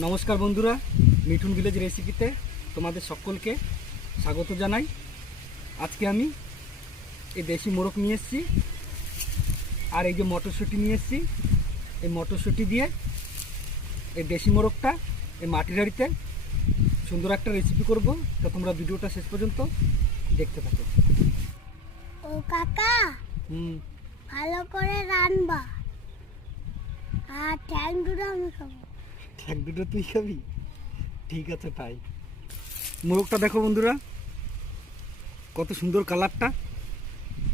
নমস্কার বন্ধুরা মিঠুন ভিলেজ রেসিপিতে তোমাদের সকলকে স্বাগত জানাই। আজকে আমি এই দেশি মোরগ নিয়ে এসেছি আর এই যে মটরশুঁটি নিয়ে এসেছি এই মটরশুঁটি দিয়ে এই দেশি মোরগটা এই মাটির হাঁড়িতে সুন্দর একটা রেসিপি করব। তো তোমরা ভিডিওটা শেষ পর্যন্ত দেখতে থাকো। ও কাকা হুম। ভালো করে রানবা। আর ট্যাং দুটো আমি খাব। এক দুটো তুই খাবি? ঠিক আছে, তাই। মোরগটা দেখো বন্ধুরা, কত সুন্দর কালারটা।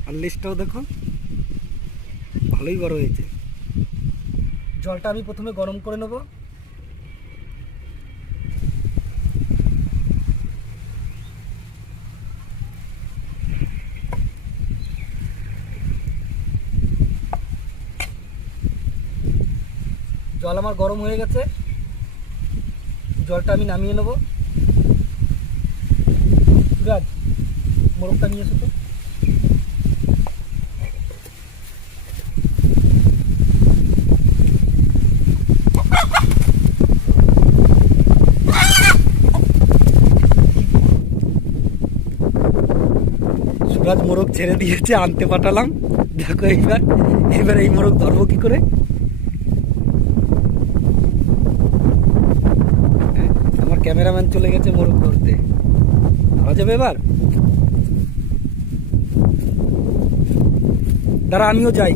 আর লেজটাও দেখো, ভালোই বড় হয়েছে। জলটা আমি প্রথমে গরম করে নেব। জল আমার গরম হয়ে গেছে। জলটা আমি নামিয়ে নেব। সুরাজ মোরগটা নিয়ে এসো তো। সুরাজ মোরগ ছেড়ে দিয়েছে, আনতে পাঠালাম। দেখো এইবার এবার এই মোরগ ধরবো কি করে হ্যাঁ, আমার ক্যামেরাম্যান চলে গেছে মোরগ ধরতে। ধরা যাবে এবার? দাঁড়া আমিও যাই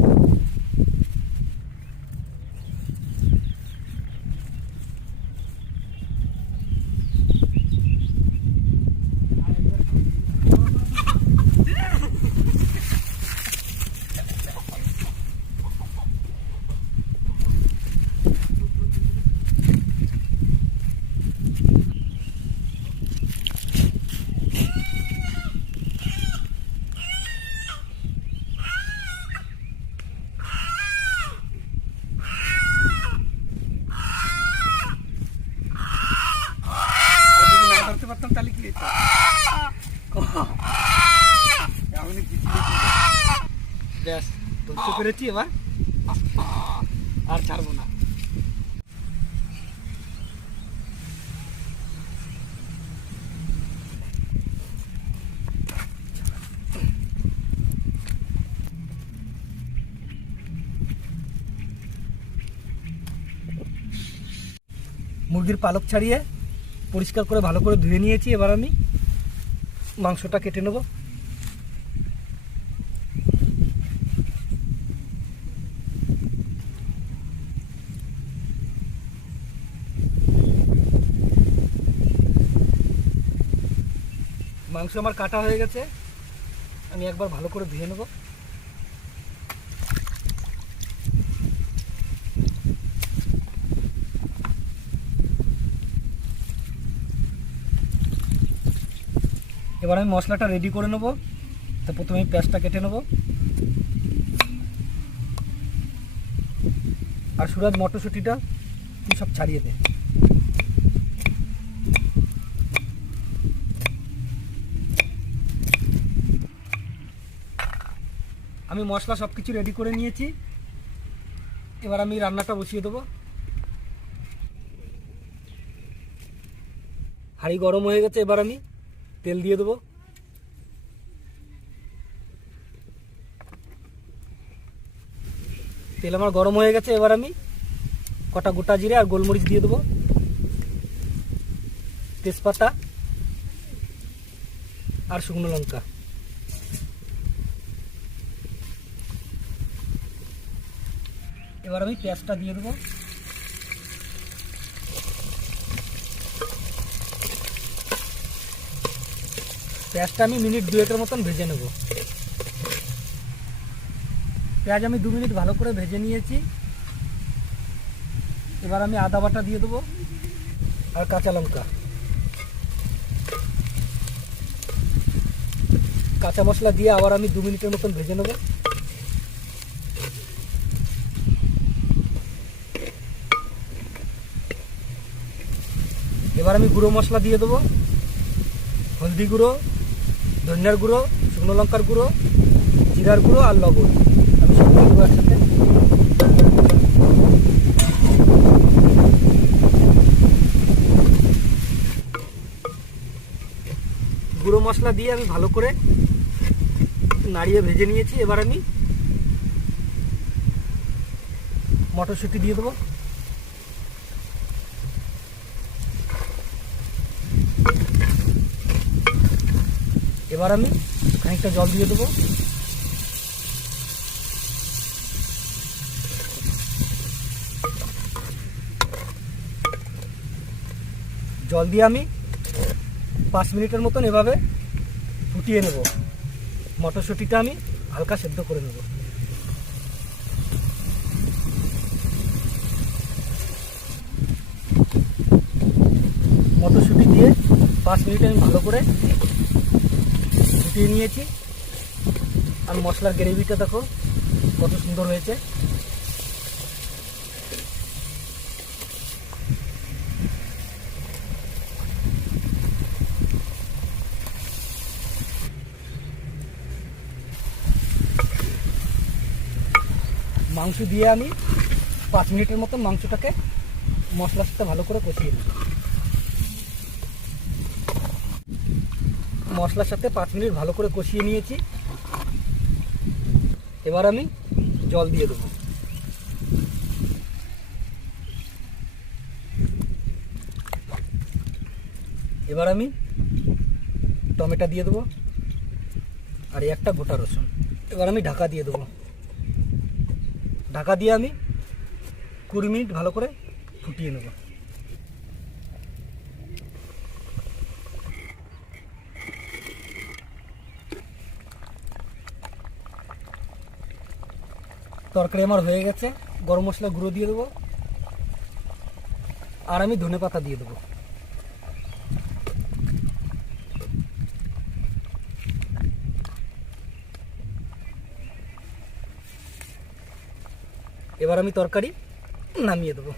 আর যদি না ধরতে পারতাম তাহলে কি হতো এমনই কিছু হতো। মুরগির পালক ছাড়িয়ে পরিষ্কার করে ভালো করে ধুয়ে নিয়েছি এবার আমি। মাংসটা কেটে নেব। মাংস আমার কাটা হয়ে গেছে। আমি একবার ভালো করে ধুয়ে নেব। এবার আমি মশলাটা রেডি করে নেব। তো প্রথমে পেঁয়াজটা কেটে নেব। আর সুরাজ মটরশুঁটিটা তুই সব ছাড়িয়ে দে। আমি মশলা সব কিছু রেডি করে নিয়েছি। এবার আমি রান্নাটা বসিয়ে দেবো। হাঁড়ি গরম হয়ে গেছে এবার আমি। তেল দিয়ে দেবো। তেল আমার গরম হয়ে গেছে, এবার আমি কটা গোটা জিরে আর গোলমরিচ দিয়ে দেবো। তেজপাতা আর শুকনো লঙ্কা। এবার আমি পেঁয়াজটা দিয়ে দেবো। পেঁয়াজটা আমি মিনিট দুয়েকের মতন ভেজে নেব। পেঁয়াজ আমি দু মিনিট ভালো করে ভেজে নিয়েছি। এবার আমি আদা বাটা দিয়ে দেবো আর কাঁচা লঙ্কা। কাঁচা মশলা দিয়ে আবার আমি দু মিনিটের মতন ভেজে নেব। এবার আমি গুঁড়ো মশলা দিয়ে দেবো। হলদি গুঁড়ো। ধনিয়ার গুঁড়ো, শুকনো লঙ্কার গুঁড়ো, জিরার গুঁড়ো আর লবণ। আমি সবগুলো গুঁড়ো একসাথে গুঁড়ো মশলা দিয়ে আমি ভালো করে নাড়িয়ে ভেজে নিয়েছি। এবার আমি মটরশুঁটি দিয়ে দেবো। এবার আমি খানিকটা জল দিয়ে দেবো। জল দিয়ে আমি পাঁচ মিনিটের মতন এভাবে ফুটিয়ে নেব। মটরশুঁটিটা আমি হালকা সেদ্ধ করে নেব। মটরশুঁটি দিয়ে পাঁচ মিনিট আমি ভালো করে ফুটিয়ে নিয়েছি। আর মশলার গ্রেভিটা দেখো, কত সুন্দর হয়েছে। মাংস দিয়ে আমি পাঁচ মিনিটের মতো মাংসটাকে মশলার সাথে ভালো করে কষিয়ে নেব মশলার সাথে পাঁচ মিনিট ভালো করে কষিয়ে নিয়েছি। এবার আমি জল দিয়ে দেবো। এবার আমি টমেটো দিয়ে দেবো আর একটা গোটা রসুন। এবার আমি ঢাকা দিয়ে দেবো। ঢাকা দিয়ে আমি কুড়ি মিনিট ভালো করে ফুটিয়ে নেব। তরকারি আমার হয়ে গেছে। গরম মশলা গুঁড়ো দিয়ে দেবো। আর আমি ধনে পাতা দিয়ে দেবো। এবার আমি তরকারি নামিয়ে দেবো।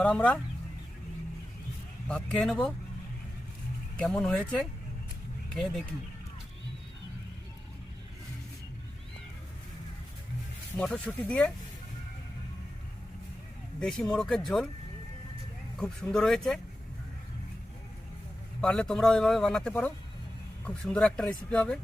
এবার আমরা ভাত খেয়ে নেব। কেমন হয়েছে? খেয়ে দেখি। মটরশুঁটি দিয়ে দেশি মোরকের ঝোল খুব সুন্দর হয়েছে। পারলে তোমরাও এভাবে বানাতে পারো। খুব সুন্দর একটা রেসিপি হবে।